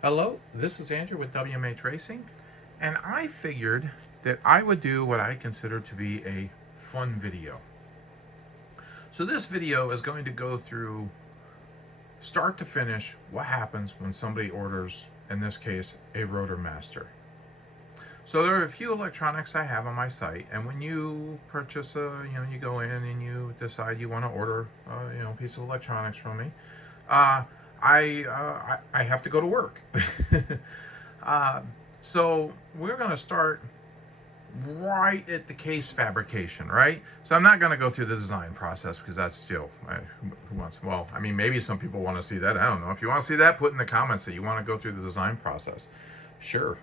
Hello, this is Andrew with WH Racing, and I figured that I would do what I consider to be a fun video. So this video is going to go through start to finish what happens when somebody orders, in this case, a Rotor Master. So there are a few electronics I have on my site, and when you purchase you go in and you decide you want to order a piece of electronics from me, uh, I have to go to work. uh, so we're going to start right at the case fabrication, right? So I'm not going to go through the design process because that's still, who wants, well, I mean, maybe some people want to see that. I don't know. If you want to see that, put in the comments that you want to go through the design process. Sure.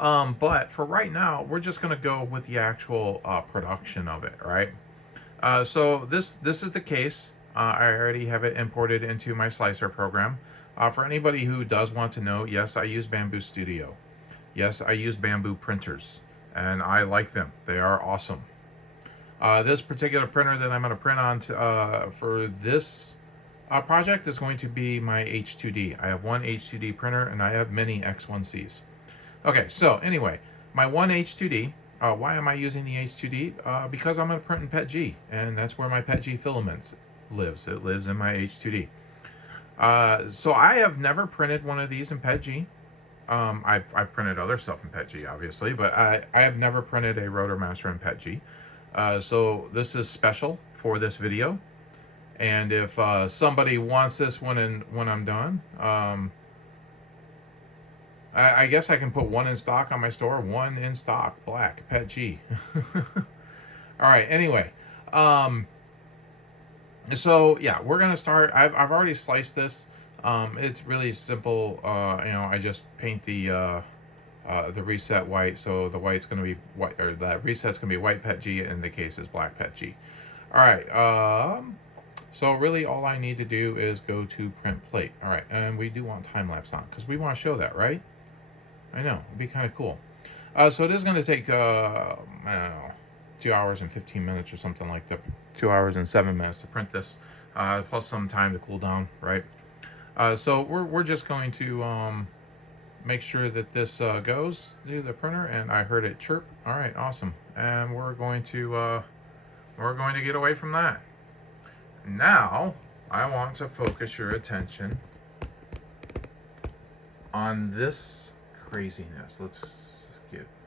But for right now, we're just going to go with the actual production of it, right? So this is the case. I already have it imported into my slicer program. For anybody who does want to know, yes, I use Bamboo Studio. Yes, I use Bamboo printers, and I like them. They are awesome. This particular printer that I'm going to print on for this project is going to be my H2D. I have one H2D printer, and I have many X1Cs. Okay, so anyway, my one H2D, why am I using the H2D? Because I'm going to print in PETG, and that's where my PETG filaments lives. It lives in my H2D. So I have never printed one of these in PETG. I've printed other stuff in PETG, obviously, but I have never printed a Rotor Master in PETG. So this is special for this video. And if somebody wants this when I'm done, I guess I can put one in stock on my store, one in stock, black, PETG. All right, anyway. So yeah, we're gonna start. I've already sliced this. It's really simple. I just paint the reset white, so the white's gonna be white, or the reset's gonna be white PETG, and the case is black PETG. All right. So really, all I need to do is go to print plate. All right, and we do want time lapse on because we want to show that, right? I know, it'd be kind of cool. So it is going to take, I don't know, 2 hours and 15 minutes or something like that. 2 hours and 7 minutes to print this, plus some time to cool down, right? So we're just going to make sure that this goes to the printer, and I heard it chirp. All right, awesome. And we're going to get away from that. Now, I want to focus your attention on this craziness. Let's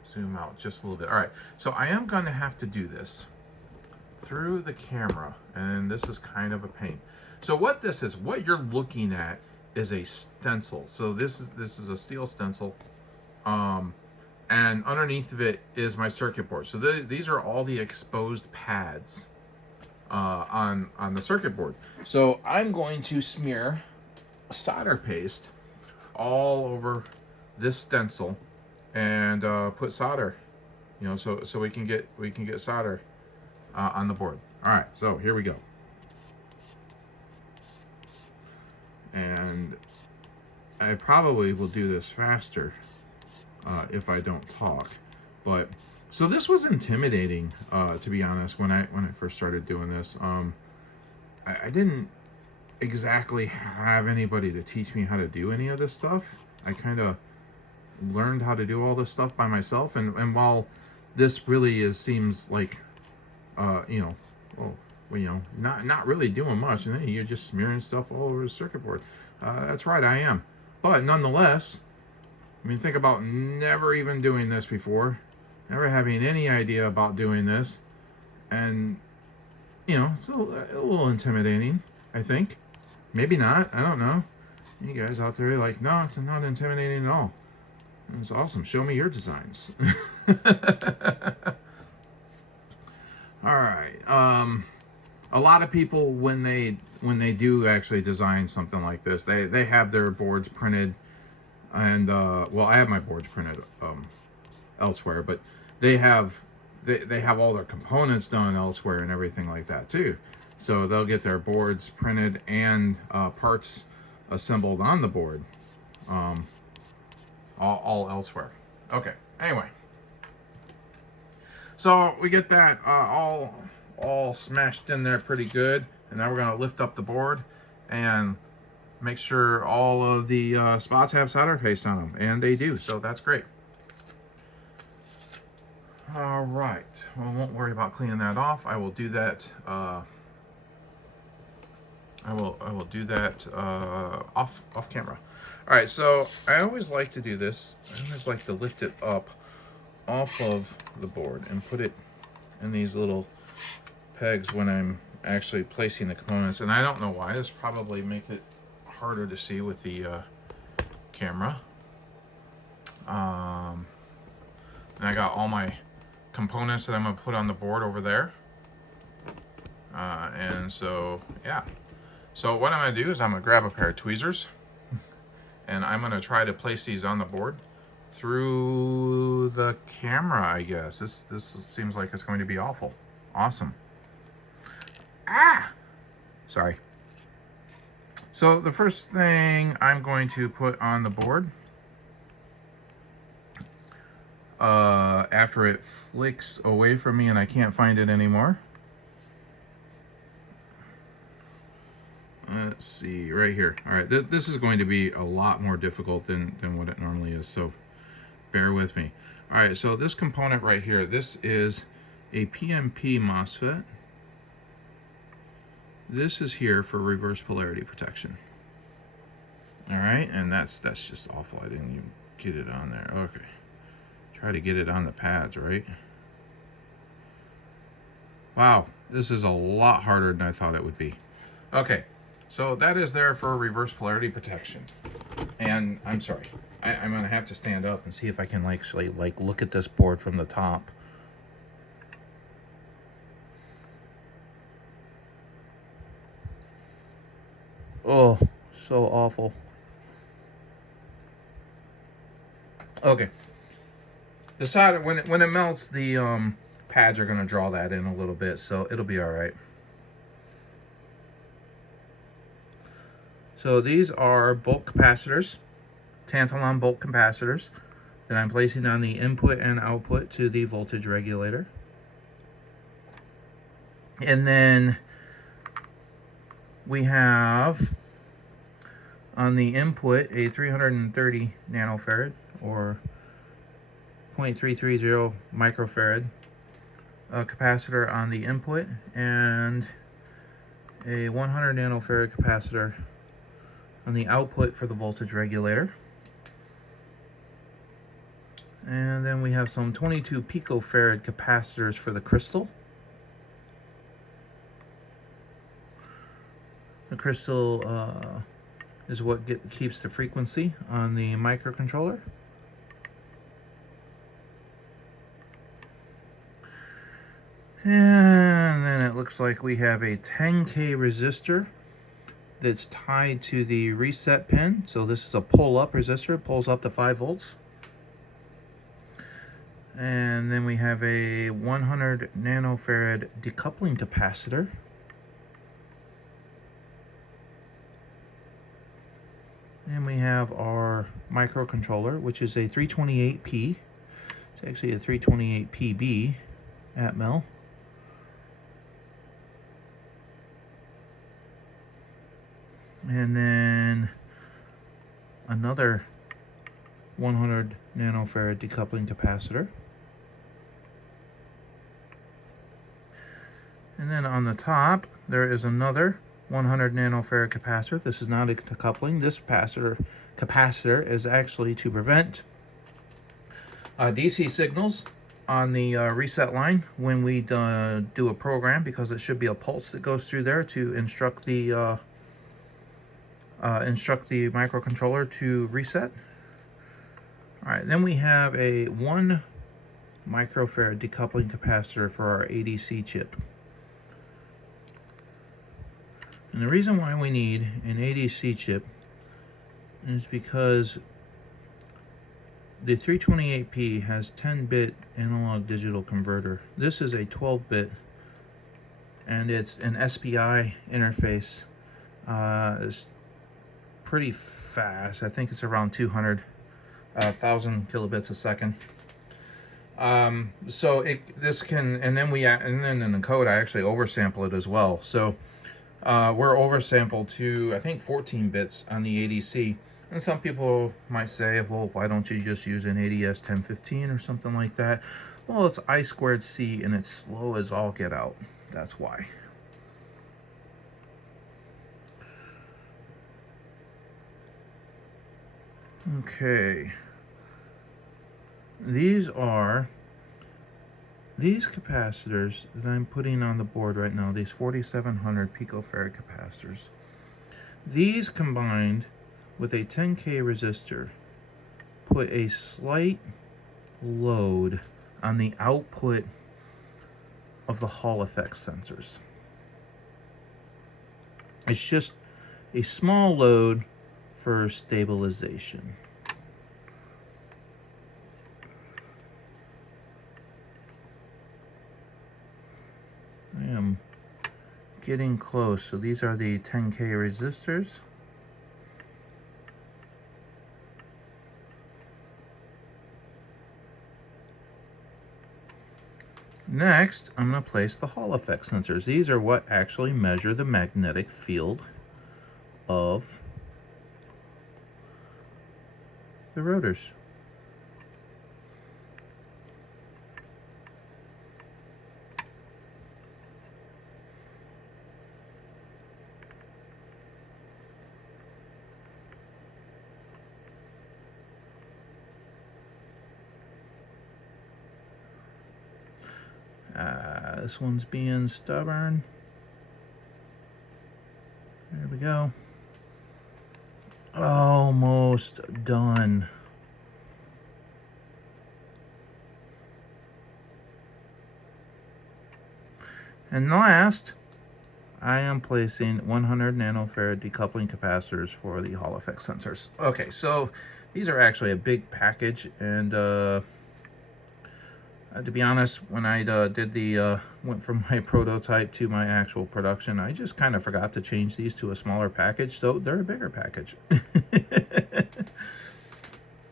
zoom out just a little bit. All right, so I am going to have to do this through the camera, and this is kind of a pain. So what you're looking at is a stencil. So this is a steel stencil, and underneath of it is my circuit board. So these are all the exposed pads on the circuit board. So I'm going to smear solder paste all over this stencil and put solder, so we can get solder on the board. All right, so here we go. And I probably will do this faster if I don't talk, but so this was intimidating, to be honest, when I first started doing this. I didn't exactly have anybody to teach me how to do any of this stuff. I kind of learned how to do all this stuff by myself, and while this really seems like not really doing much, and then you're just smearing stuff all over the circuit board. That's right, I am. But nonetheless, I mean, think about never even doing this before, never having any idea about doing this, and it's a little intimidating, I think. Maybe not, I don't know. You guys out there are like, no, it's not intimidating at all. It's awesome. Show me your designs. All right. A lot of people, when they do actually design something like this, they have their boards printed, and well, I have my boards printed elsewhere, but they have all their components done elsewhere and everything like that too. So they'll get their boards printed and parts assembled on the board, all elsewhere. Okay. Anyway, so we get that all smashed in there pretty good, and now we're gonna lift up the board and make sure all of the spots have solder paste on them, and they do, so that's great. All right, well, I won't worry about cleaning that off. I will do that. I will do that off camera. All right, so I always like to do this. I always like to lift it up off of the board and put it in these little pegs when I'm actually placing the components. And I don't know why. This probably makes it harder to see with the camera. And I got all my components that I'm gonna put on the board over there. And so, yeah. So what I'm gonna do is I'm gonna grab a pair of tweezers and I'm gonna try to place these on the board through the camera, I guess. This seems like it's going to be awful. Awesome. Ah! Sorry. So the first thing I'm going to put on the board, after it flicks away from me and I can't find it anymore. Let's see, right here. All right, this is going to be a lot more difficult than what it normally is, so bear with me. All right, so this component right here, this is a PMP MOSFET. This is here for reverse polarity protection. All right, and that's just awful. I didn't even get it on there. Okay, try to get it on the pads, right? Wow, this is a lot harder than I thought it would be. Okay, so that is there for reverse polarity protection. And I'm sorry, I'm gonna have to stand up and see if I can actually look at this board from the top. Oh, so awful. Okay. The solder, when it melts, the pads are gonna draw that in a little bit, so it'll be all right. So these are bulk capacitors, tantalum bulk capacitors that I'm placing on the input and output to the voltage regulator. And then we have on the input a 330 nanofarad or 0.330 microfarad capacitor on the input, and a 100 nanofarad capacitor on the output for the voltage regulator. And then we have some 22 picofarad capacitors for the crystal. The crystal is what keeps the frequency on the microcontroller. And then it looks like we have a 10K resistor that's tied to the reset pin. So this is a pull-up resistor. It pulls up to 5 volts. And then we have a 100 nanofarad decoupling capacitor. And we have our microcontroller, which is a 328P. It's actually a 328PB atmel. And then another 100 nanofarad decoupling capacitor. And then on the top, there is another 100 nanofarad capacitor. This is not a decoupling. This capacitor is actually to prevent DC signals on the reset line when we do a program, because it should be a pulse that goes through there to instruct the microcontroller to reset. All right, then we have a 1 microfarad decoupling capacitor for our ADC chip. And the reason why we need an ADC chip is because the 328P has 10-bit analog digital converter. This is a 12-bit, and it's an SPI interface. It's pretty fast. I think it's around 200,000 kilobits a second. So this can, and then in the code I actually oversample it as well. So we're oversampled to, I think, 14 bits on the ADC. And some people might say, well, why don't you just use an ADS 1015 or something like that? Well, it's I squared C and it's slow as all get out. That's why. Okay. These capacitors that I'm putting on the board right now, these 4700 picofarad capacitors, these combined with a 10K resistor put a slight load on the output of the Hall effect sensors. It's just a small load for stabilization. I am getting close. So these are the 10K resistors. Next, I'm going to place the Hall effect sensors. These are what actually measure the magnetic field of the rotors. This one's being stubborn. There we go. Almost done. And last, I am placing 100 nanofarad decoupling capacitors for the Hall effect sensors. Okay, so these are actually a big package, and to be honest, when I went from my prototype to my actual production, I just kind of forgot to change these to a smaller package, so they're a bigger package.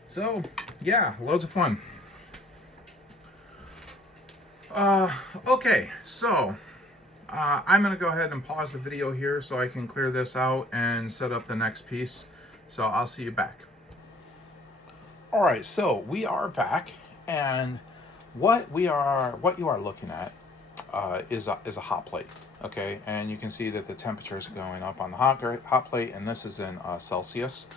So, yeah, loads of fun. Okay, so I'm going to go ahead and pause the video here so I can clear this out and set up the next piece. So I'll see you back. All right, so we are back, and what you are looking at is a hot plate, okay? And you can see that the temperature is going up on the hot plate, and this is in Celsius.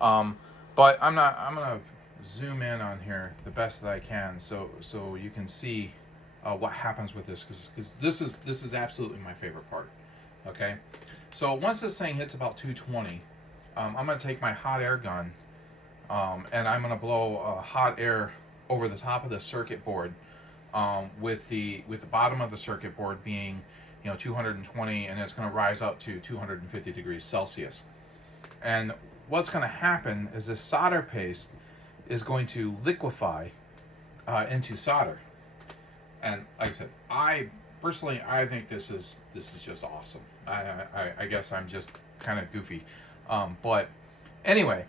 But I'm gonna zoom in on here the best that I can, so you can see what happens with this, because this is absolutely my favorite part. Okay, so once this thing hits about 220, I'm gonna take my hot air gun, and I'm gonna blow hot air over the top of the circuit board, with the bottom of the circuit board being 220, and it's going to rise up to 250 degrees Celsius. And what's going to happen is this solder paste is going to liquefy into solder. And like I said, I think this is just awesome. I guess I'm just kind of goofy, but anyway.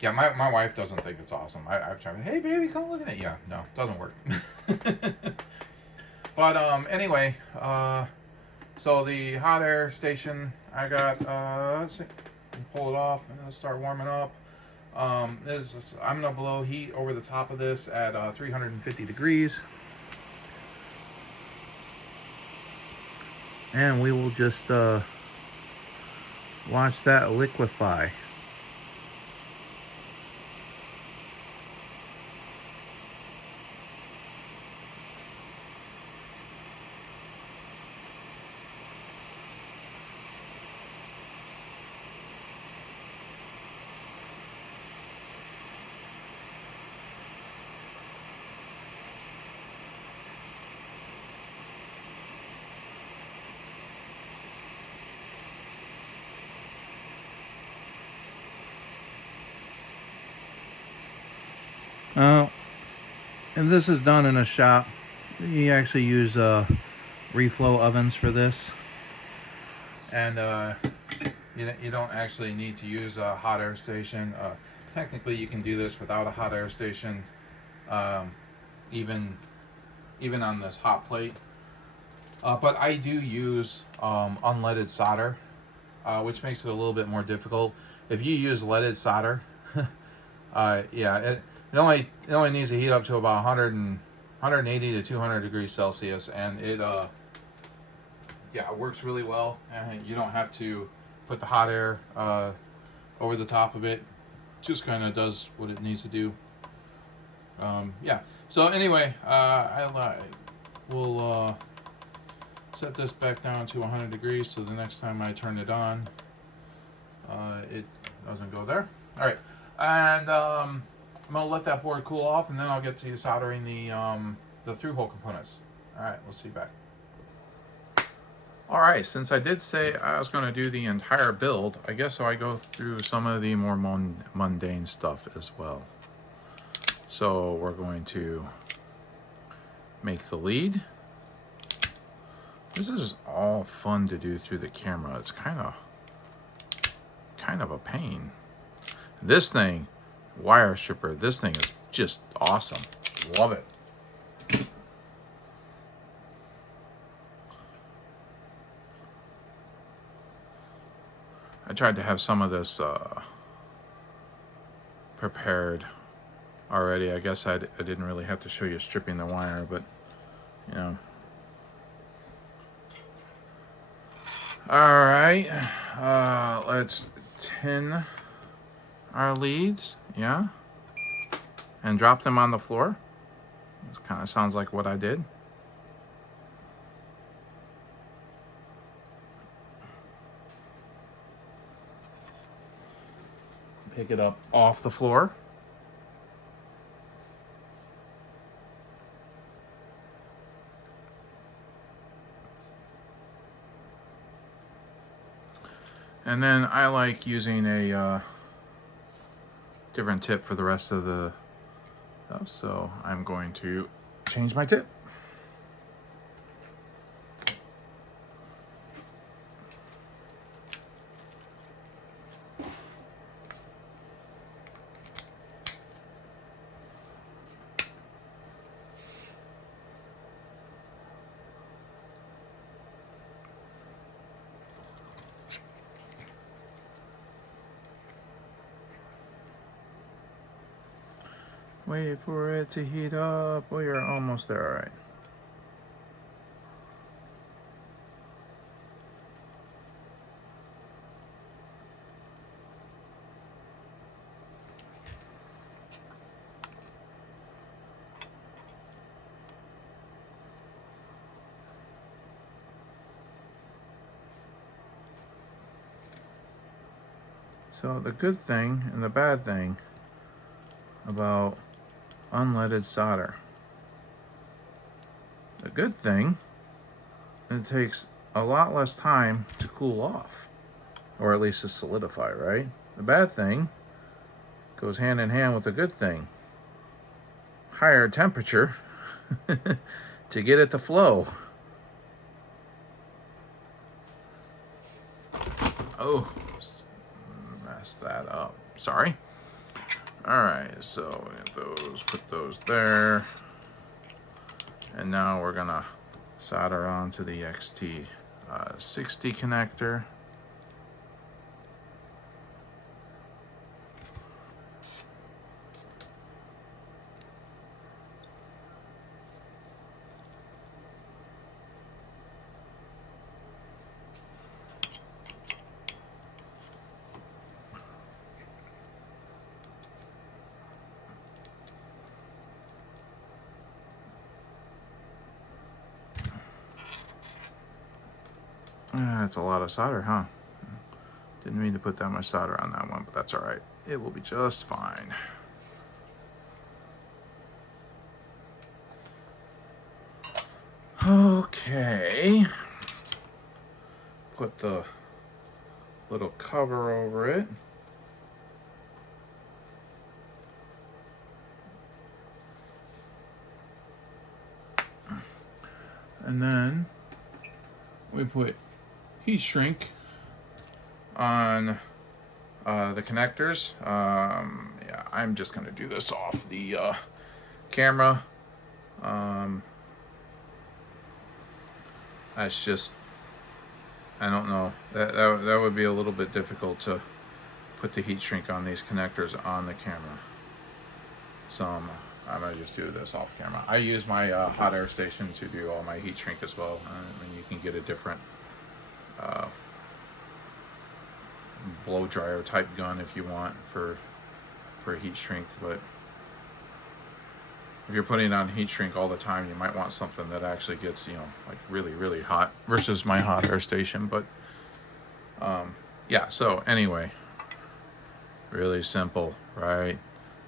Yeah, my wife doesn't think it's awesome. I've tried, hey baby, come look at it. Yeah, no, it doesn't work. But anyway, so the hot air station, I got, let's see, pull it off and it'll start warming up. I'm gonna blow heat over the top of this at 350 degrees. And we will just watch that liquefy. If this is done in a shop, you actually use reflow ovens for this, and you don't actually need to use a hot air station. Technically, you can do this without a hot air station, even on this hot plate. But I do use unleaded solder, which makes it a little bit more difficult. If you use leaded solder, yeah, it only needs to heat up to about 180 to 200 degrees Celsius, and it yeah, it works really well, and you don't have to put the hot air over the top of it. Just kind of does what it needs to do. Yeah. So anyway, we'll set this back down to 100 degrees, so the next time I turn it on, it doesn't go there. All right, and I'm gonna let that board cool off, and then I'll get to soldering the through-hole components. All right, we'll see you back. All right, since I did say I was going to do the entire build, I guess I go through some of the more mundane stuff as well. So we're going to make the lead. This is all fun to do through the camera. It's kind of a pain. This thing, wire stripper, this thing is just awesome. Love it. I tried to have some of this prepared already. I guess I didn't really have to show you stripping the wire, but you know. All right, let's tin our leads, yeah, and drop them on the floor. It kind of sounds like what I did. Pick it up off the floor. And then I like using a different tip for the rest of the stuff, so I'm going to change my tip. Wait for it to heat up. Oh, you're almost there, all right. So the good thing and the bad thing about unleaded solder. The good thing, it takes a lot less time to cool off, or at least to solidify, right? The bad thing goes hand in hand with the good thing. Higher temperature to get it to flow. Oh, messed that up. Sorry. All right, so we get those, put those there. And now we're gonna solder onto the XT60 connector. That's a lot of solder, huh? Didn't mean to put that much solder on that one, but that's all right. It will be just fine. Okay. Put the little cover over it. And then we put heat shrink on the connectors. Yeah, I'm just gonna do this off the camera. That's just, I don't know. That would be a little bit difficult to put the heat shrink on these connectors on the camera. So I'm going to just do this off camera. I use my hot air station to do all my heat shrink as well. And you can get a different blow dryer type gun if you want for heat shrink. But if you're putting it on heat shrink all the time, you might want something that actually gets, like really hot versus my hot air station. But yeah, so anyway, really simple, right?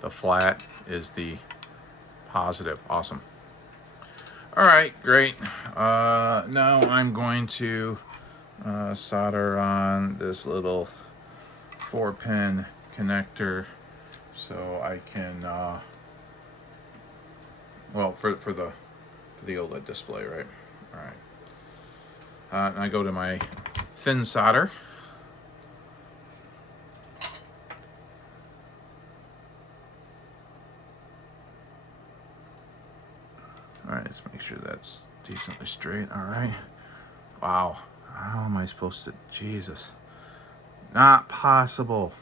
The flat is the positive. Awesome. All right, great. Now I'm going to solder on this little 4-pin connector so I can well, for the OLED display, right? All right. And I go to my thin solder. All right, let's make sure that's decently straight. All right. Wow. How am I supposed to? Jesus. Not possible.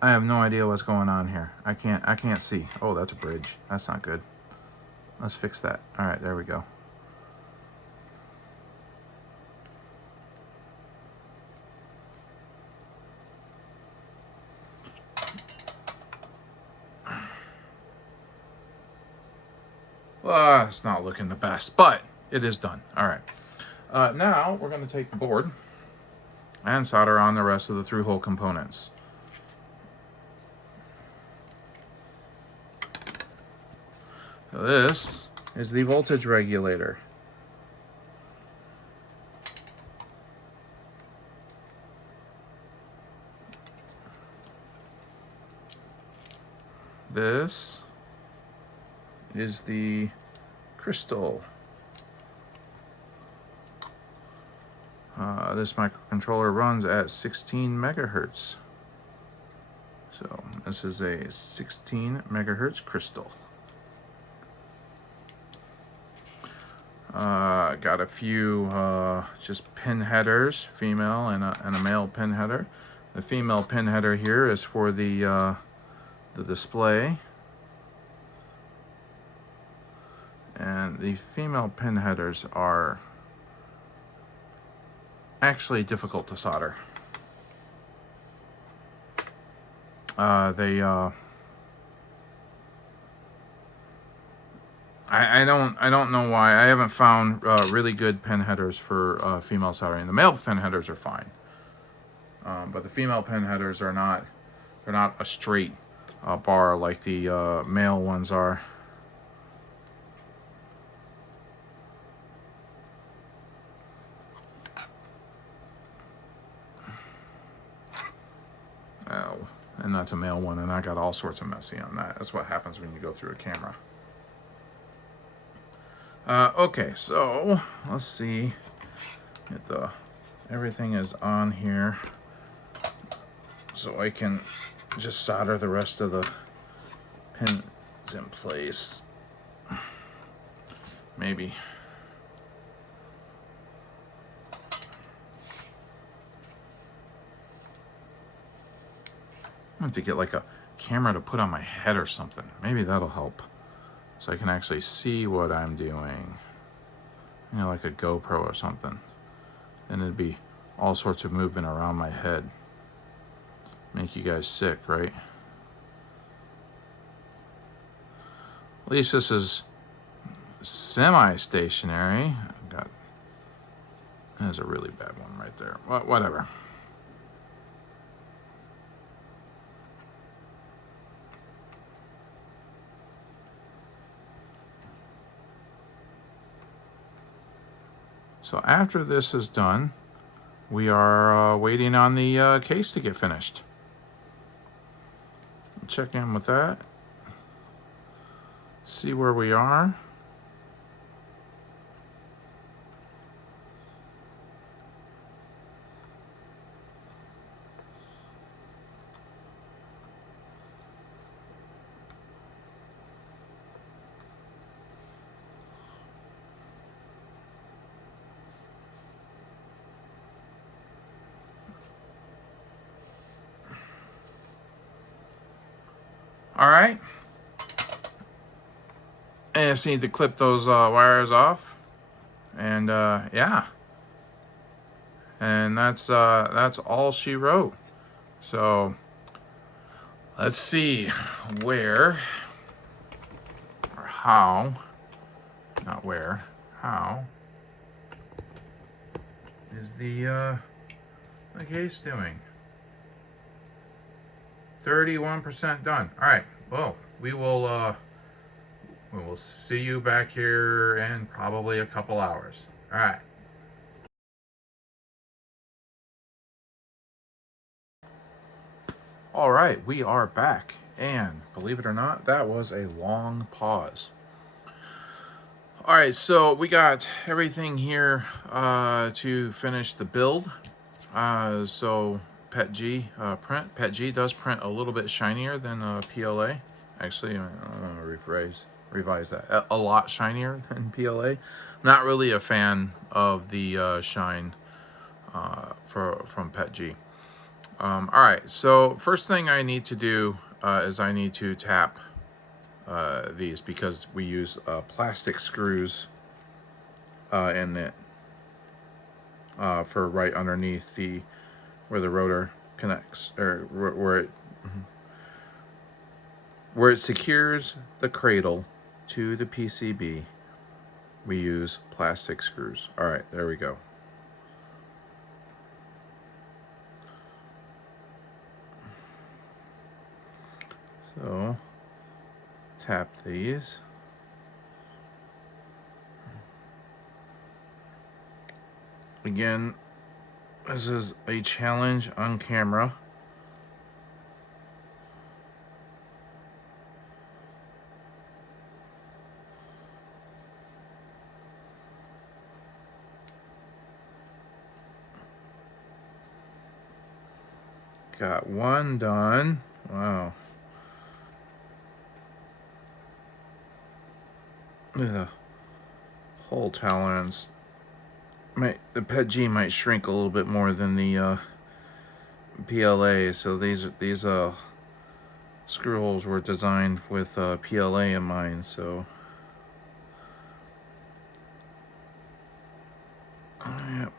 I have no idea what's going on here. I can't see. Oh, that's a bridge. That's not good. Let's fix that. All right, there we go. Well, it's not looking the best, but it is done. All right. Now we're going to take the board and solder on the rest of the through-hole components. So this is the voltage regulator. This is the crystal. This microcontroller runs at 16 megahertz. So this is a 16 megahertz crystal. Got a few just pin headers, female and a male pin header. The female pin header here is for the display, and the female pin headers are actually difficult to solder. I don't know why. I haven't found really good pin headers for female soldering. The male pin headers are fine, but the female pin headers are not. They're not a straight bar like the male ones are. Oh, and that's a male one, and I got all sorts of messy on that. That's what happens when you go through a camera. Okay, so let's see if everything is on here, so I can just solder the rest of the pins in place. Maybe. I have to get like a camera to put on my head or something. Maybe that'll help, so I can actually see what I'm doing. You know, like a GoPro or something. And it'd be all sorts of movement around my head. Make you guys sick, right? At least this is semi-stationary. There's a really bad one right there. Well, whatever. So after this is done, we are waiting on the case to get finished. Check in with that. See where we are. All right. And I just need to clip those wires off. And yeah. And that's all she wrote. So let's see where or how, not where, how is the case doing? 31% done. All right. Well, we will see you back here in probably a couple hours. All right. All right, we are back, and believe it or not, that was a long pause. All right, so we got everything here to finish the build. So PETG print. PETG does print a little bit shinier than PLA. Actually, I want to revise that. A lot shinier than PLA. I'm not really a fan of the shine from PETG. All right, so first thing I need to do is I need to tap these because we use plastic screws in it for right underneath where the rotor connects, or where it secures the cradle to the PCB. We use plastic screws. All right, there we go. So tap these. Again, this is a challenge on camera. Got one done. Wow. The hole tolerance. The PETG might shrink a little bit more than the PLA, so these screw holes were designed with PLA in mind. So yep.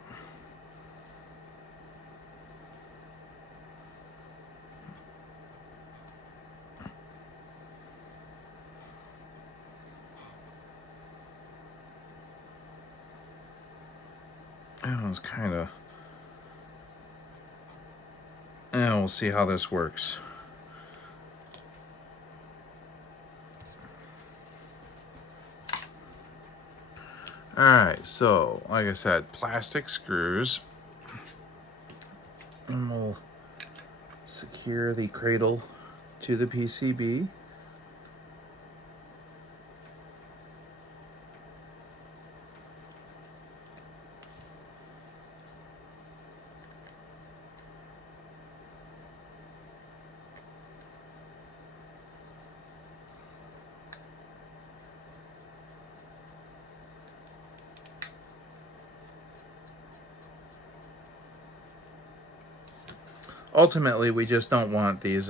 That was kind of, and we'll see how this works. All right, so like I said, plastic screws, and we'll secure the cradle to the PCB. Ultimately, we just don't want these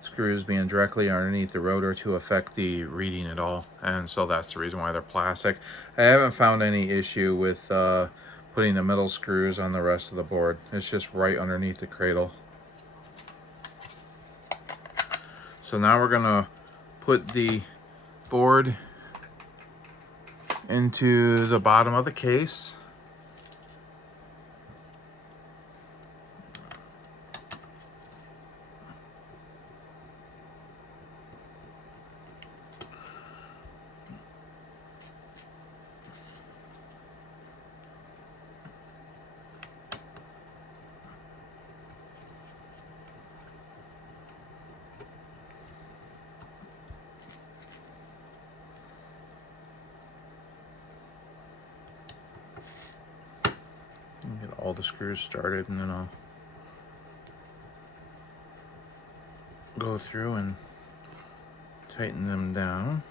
screws being directly underneath the rotor to affect the reading at all, and so that's the reason why they're plastic. I haven't found any issue with putting the metal screws on the rest of the board. It's just right underneath the cradle. So now we're gonna put the board into the bottom of the case. Get all the screws started, and then I'll go through and tighten them down.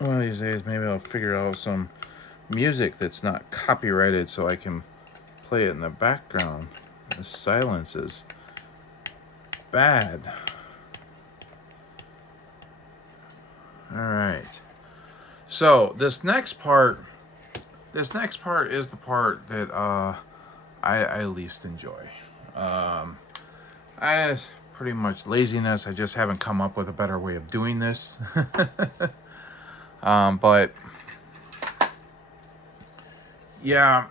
one of these days, maybe I'll figure out some music that's not copyrighted so I can play it in the background. The silence is bad. All right. So this next part is the part that I least enjoy. It's pretty much laziness. I just haven't come up with a better way of doing this. But yeah,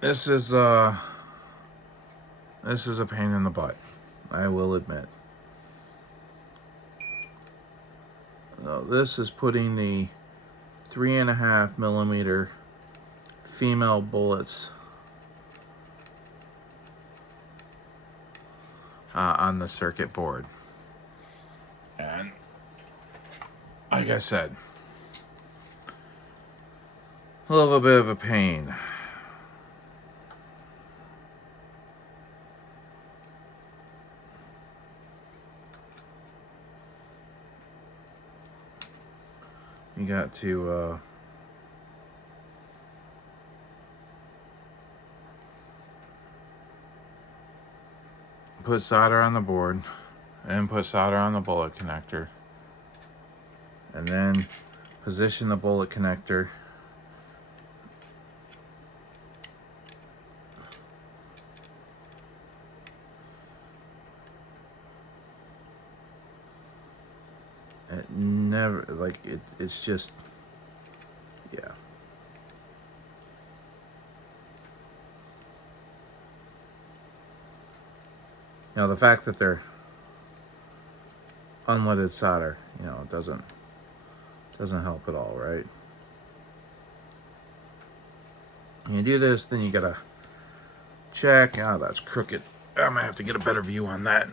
this is a pain in the butt, I will admit. This is putting the 3.5 millimeter female bullets on the circuit board. And like I said, a little bit of a pain. You got to put solder on the board and put solder on the bullet connector, and then position the bullet connector it never, like, it's just, yeah. Now the fact that they're unleaded solder, you know, doesn't help at all, right? When you do this, then you gotta check. Oh, that's crooked. I'm gonna have to get a better view on that.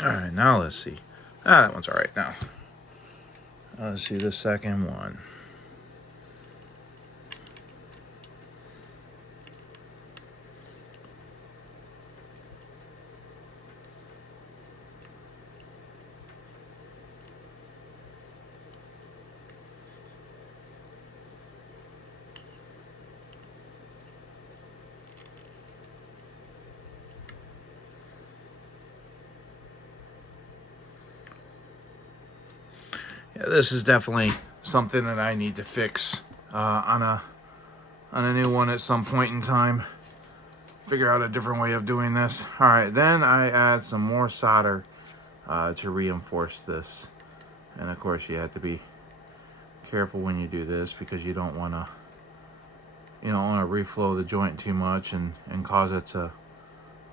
All right, now let's see. That one's all right now. Let's see the second one. Yeah, this is definitely something that I need to fix on a new one at some point in time. Figure out a different way of doing this. All right, then I add some more solder to reinforce this. And of course, you have to be careful when you do this because you don't want to reflow the joint too much and cause it to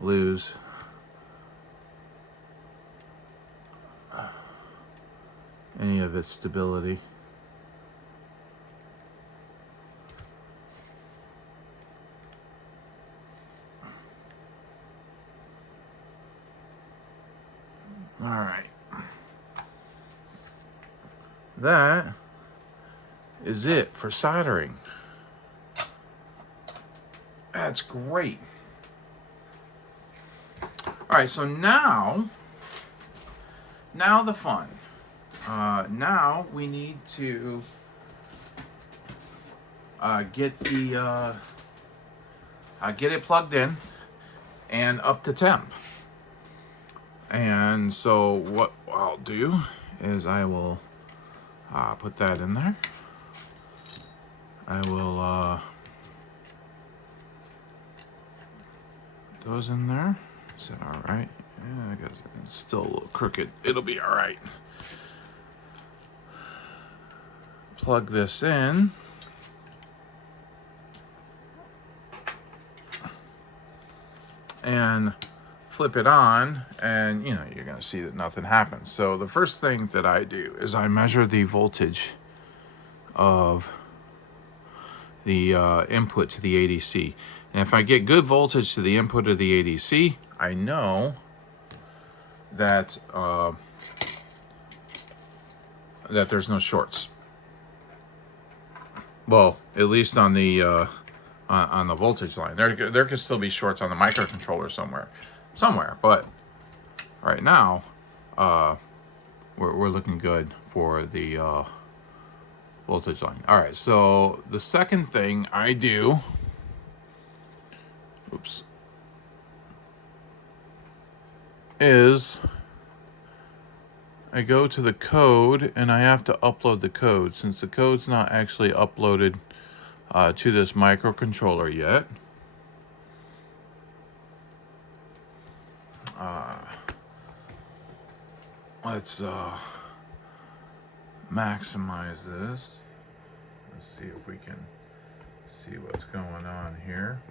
lose. Any of its stability. All right. That is it for soldering. That's great. All right, so now the fun. Now we need to get it plugged in and up to temp. And so what I'll do is I will put that in there. I will put those in there. Is that all right? Yeah, I guess it's still a little crooked. It'll be all right. Plug this in. And flip it on, and you're going to see that nothing happens. So the first thing that I do is I measure the voltage of the input to the ADC. And if I get good voltage to the input of the ADC, I know that that there's no shorts. Well, at least on the voltage line. There could still be shorts on the microcontroller somewhere. But right now, we're looking good for the voltage line. All right. So the second thing I do, is I go to the code and I have to upload the code. Since the code's not actually uploaded to this microcontroller yet, let's maximize this. Let's see if we can see what's going on here.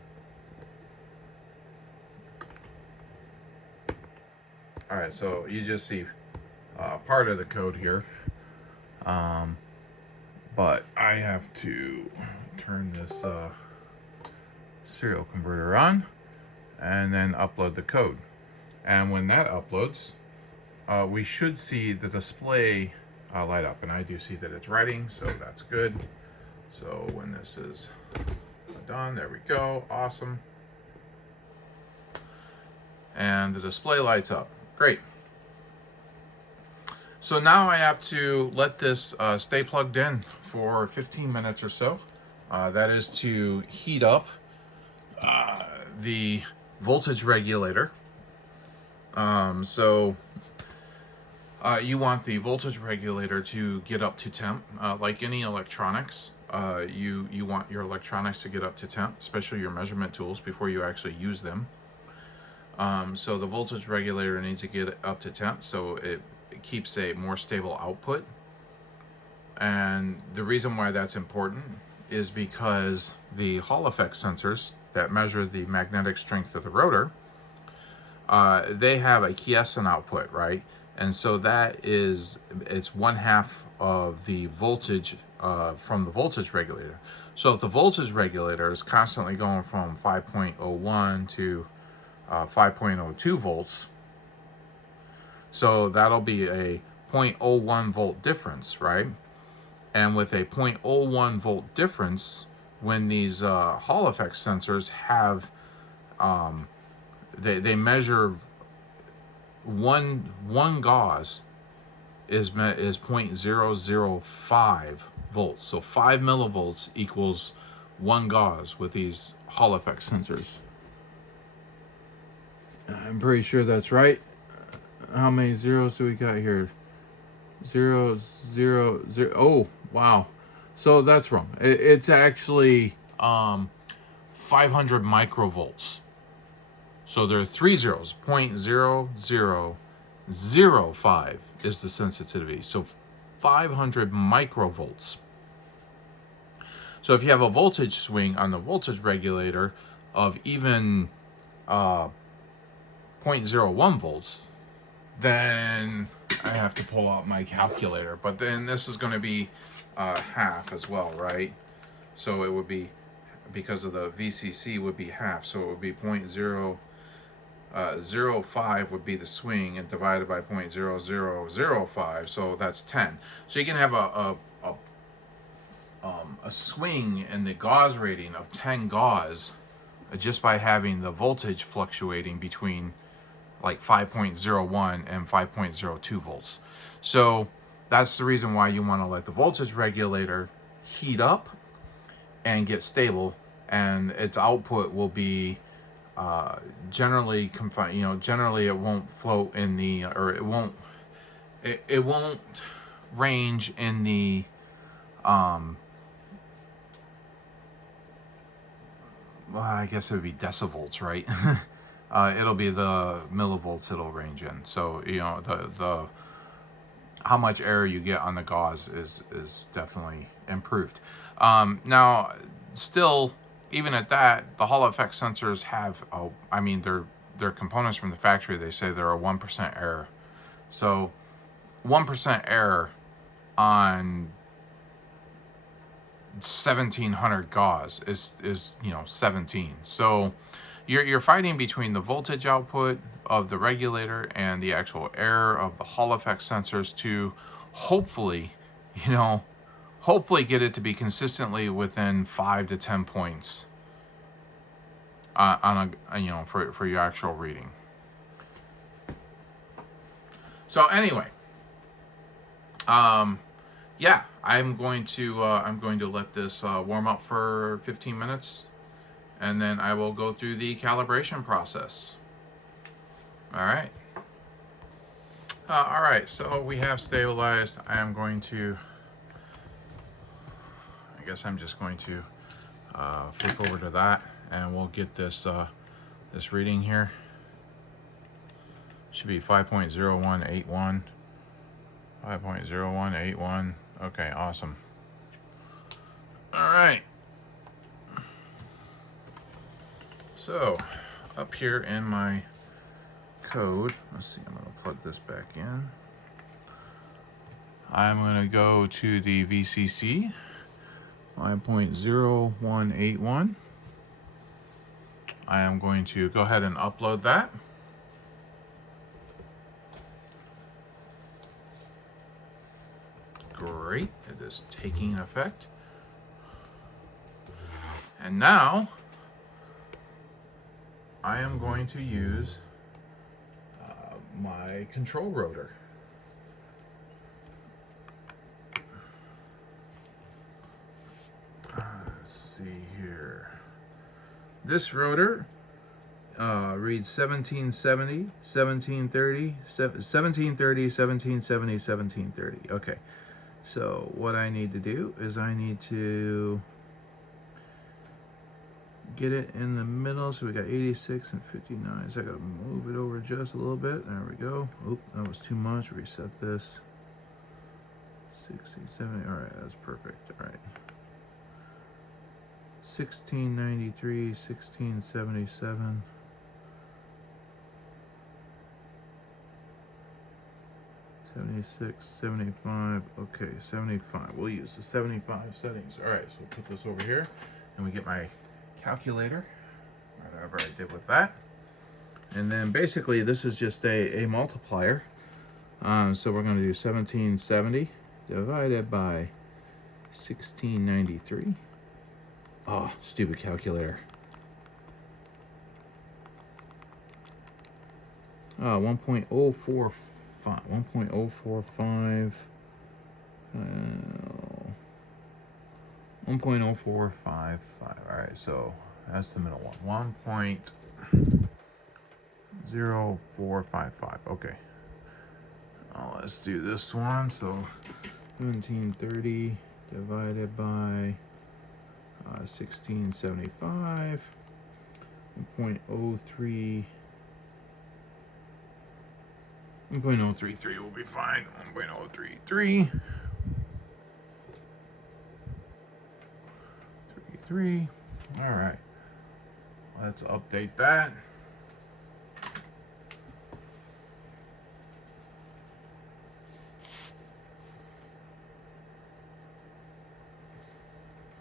All right, so you just see part of the code here, but I have to turn this serial converter on and then upload the code. And when that uploads, we should see the display light up, and I do see that it's writing, so that's good. So when this is done, there we go, awesome. And the display lights up. Great. So now I have to let this stay plugged in for 15 minutes or so. That is to heat up the voltage regulator. So you want the voltage regulator to get up to temp. Like any electronics, you want your electronics to get up to temp, especially your measurement tools, before you actually use them. So the voltage regulator needs to get up to temp so it keeps a more stable output. And the reason why that's important is because the Hall effect sensors that measure the magnetic strength of the rotor, they have a quiescent output, right? And so it's 1/2 of the voltage from the voltage regulator. So if the voltage regulator is constantly going from 5.01 to 5.02 volts, so that'll be a 0.01 volt difference, right? And with a 0.01 volt difference, when these Hall effect sensors have, they measure one gauge is 0.005 volts. So 5 millivolts equals 1 gauge with these Hall effect sensors. I'm pretty sure that's right. How many zeros do we got here? 0, 0, 0. Oh, wow. So that's wrong. It's actually 500 microvolts. So there are 3 zeros. 0.0005 is the sensitivity. So 500 microvolts. So if you have a voltage swing on the voltage regulator of even 0.01 volts, then I have to pull out my calculator. But then this is going to be half as well, right? So it would be, because of the VCC, would be half. So it would be 0.005 would be the swing, and divided by 0.0005, so that's 10. So you can have a swing in the gauge rating of 10 gauge just by having the voltage fluctuating between like 5.01 and 5.02 volts. So that's the reason why you want to let the voltage regulator heat up and get stable, and its output will be generally confined. Generally it won't float in the, or it won't range in the well, I guess it would be decivolts, right? It'll be the millivolts it'll range in. So the how much error you get on the gauze is definitely improved. Now, still, even at that, the Hall effect sensors have they're components from the factory. They say they're a 1% error. So 1% error on 1700 gauge is you know 17. So you're fighting between the voltage output of the regulator and the actual error of the Hall effect sensors to hopefully, you know, hopefully get it to be consistently within 5 to 10 points on a, you know, for your actual reading. So anyway, yeah, I'm going to let this warm up for 15 minutes, and then I will go through the calibration process. All right. All right, so we have stabilized. I guess I'm just going to flip over to that, and we'll get this this reading here. Should be 5.0181. 5.0181. Okay, awesome. All right. So, up here in my code, let's see, I'm going to plug this back in. I'm going to go to the VCC 5.0181. I am going to go ahead and upload that. Great, it is taking effect. And now I am going to use my control rotor. Let's see here. This rotor reads 1770, 1730, 1730, 1770, 1730. Okay. So what I need to do is I need to get it in the middle. So we got 86 and 59. So I gotta move it over just a little bit. There we go. Oop, that was too much. Reset this. 60, 70. All right, that's perfect. All right. 1693, 1677. 76, 75, okay, 75. We'll use the 75 settings. All right, so we'll put this over here, and we get my calculator, whatever I did with that. And then basically this is just a multiplier. So we're going to do 1770 divided by 1693. Oh, stupid calculator. 1.045. 1.045. 1.0455. All right, so that's the middle one. 1.0455. Okay. Let's do this one. So 1730 divided by 1675. 1.03. 1.033 will be fine. 1.033. 33. All right. Let's update that.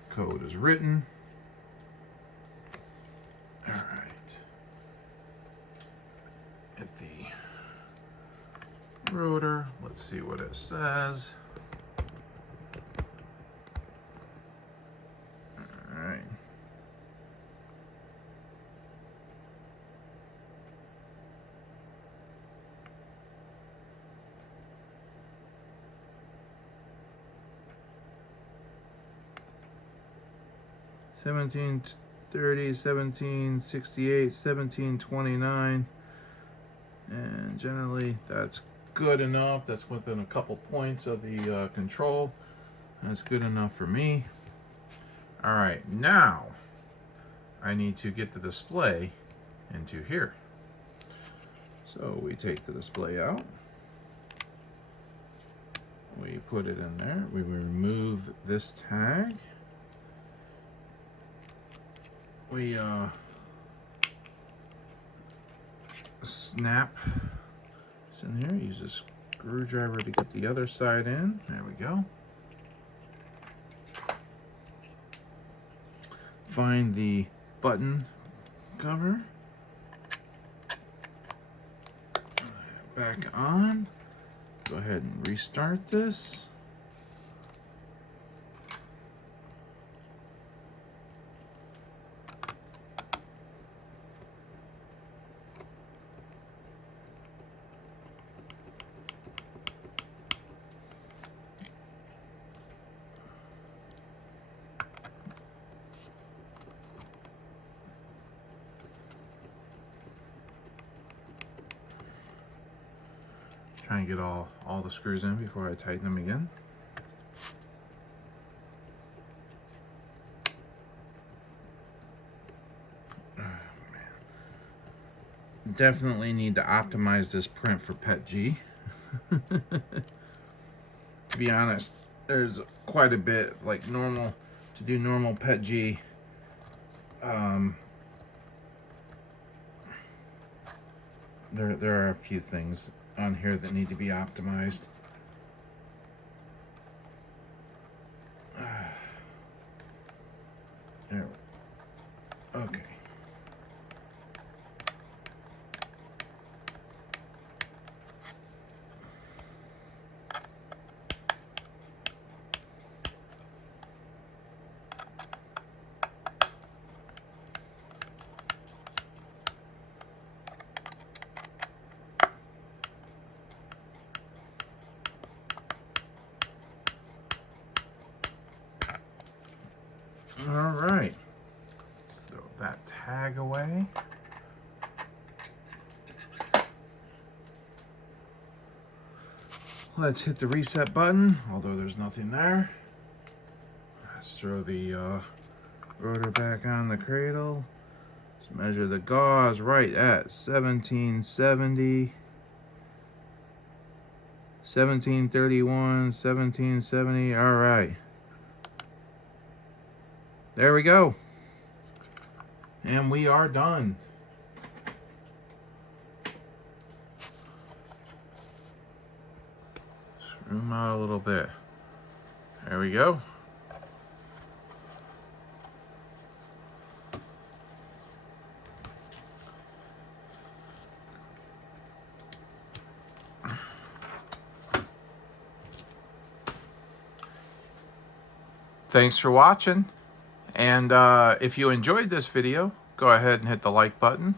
Code is written. All right. At the rotor, let's see what it says. All right. $17.30, $17.68, $17.29, and generally that's good enough. That's within a couple points of the control. That's good enough for me. All right, now I need to get the display into here. So we take the display out. We put it in there. We remove this tag. We snap this in here. Use a screwdriver to get the other side in. There we go. find the button cover. Back on. Go ahead and restart this. Try and get all the screws in before I tighten them again. Oh, man. Definitely need to optimize this print for PETG. To be honest, there's quite a bit, like normal, to do normal PETG. There are a few things on here that need to be optimized. There. Okay. All right, throw that tag away. Let's hit the reset button, although there's nothing there. Let's throw the rotor back on the cradle. Let's measure the gauze right at 1770, 1731, 1770. All right. There we go. And we are done. Screw them out a little bit. There we go. Thanks for watching. And if you enjoyed this video, go ahead and hit the like button.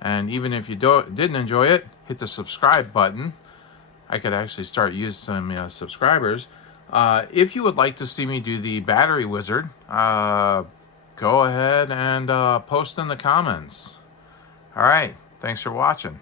And even if you didn't enjoy it, hit the subscribe button. I could actually start using some subscribers. If you would like to see me do the battery wizard, go ahead and post in the comments. All right, thanks for watching.